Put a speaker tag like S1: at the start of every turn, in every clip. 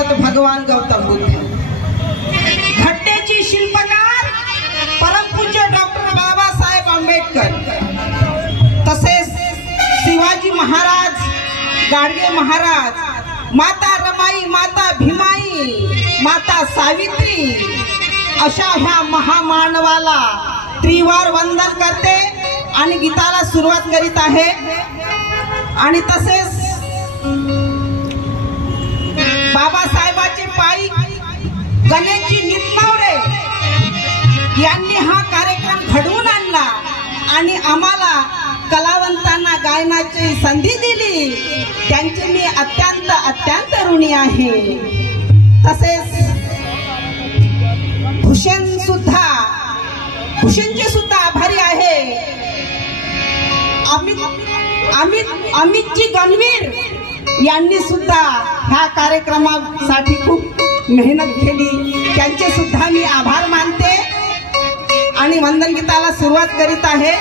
S1: संदेश भगवान गौतम बुद्ध। घट्टेची शिल्पकार परमपूज्य डॉक्टर बाबासाहेब आंबेडकर। तसेच शिवाजी महाराज गाडगे महाराज माता रमाई माता भीमाई माता सावित्री अशा ह्या महामानवाला त्रिवार वंदन करते आणि गीताला सुरुवात करीत आहे. आणि तसेच बाबासाहेबाचे पायी गणेशजी नितनवरे यांनी हा कार्यक्रम घडवून आणला आणि आम्हाला कलावंतांना गायनाची संधी दिली. त्यांची मी अत्यंत अत्यंत ऋणी आहे. तसेच भूषण सुद्धा भूषणचे सुद्धा आभारी आहे. अमित अमित अमितजी गणवीर यांनी सुद्धा ह्या कार्यक्रमासाठी खूप मेहनत केली. त्यांचे सुद्धा मी आभार मानते आणि वंदन गीताला सुरुवात करीत आहे.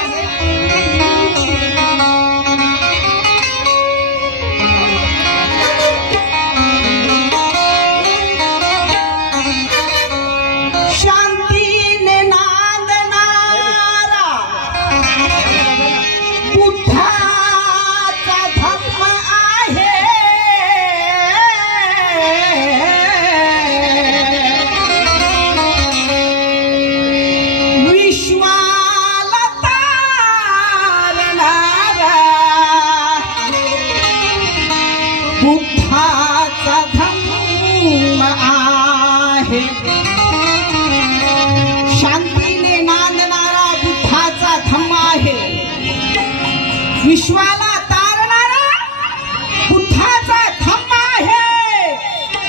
S1: आहे. शांतीने नांदणारा बुद्धाचा धम्म आहे. विश्वाला तारणारा बुद्धाचा धम्म आहे.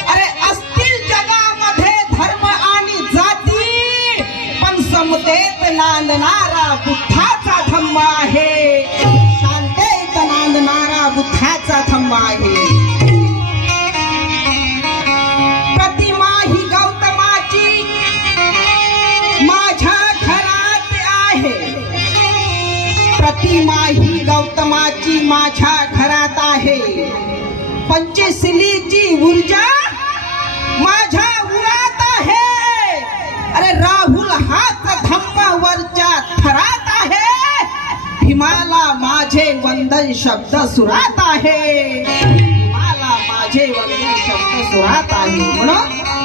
S1: अरे असतील जगामध्ये धर्म आणि जाती पण समतेत नांदणारा बुद्धाचा धम्म आहे. शांतेत नांदणारा बुद्धाचा धम्म आहे. प्रतिमा ही गौतमाची माझ्या घरात आहे. पंचशिलीची ऊर्जा माझ्या उरात आहे. अरे राहुल हात धम्मावरच्या थरात आहे. भीमाला माझे वंदन शब्द सुरात आहे. भीमाला माझे वंदन शब्द सुरात आहे. म्हणून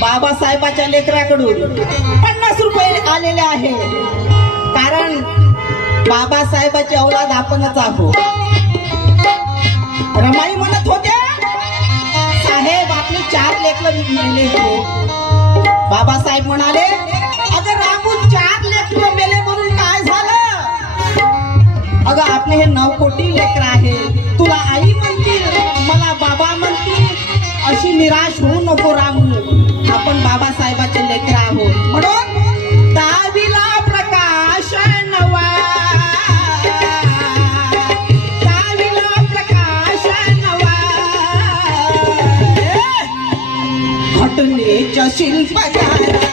S1: बाबासाहेबाच्या लेकराकडून पन्नास रुपये आलेले आहे. कारण बाबासाहेबाची औलाद आपणच आहोत. रमाई म्हणत होत्या साहेब आपली चार लेकर मेले हो बाबासाहेब म्हणाले हे नऊ कोटी लेकर आहे. तुला आई म्हणतील मला बाबा म्हणतील अशी निराश होऊ नको रामू आपण बाबासाहेबाचे लेकर आहोत. म्हणून दहावीला प्रकाश नवा. दहावीला प्रकाश नवा. घटनेच्या शिल्पकारा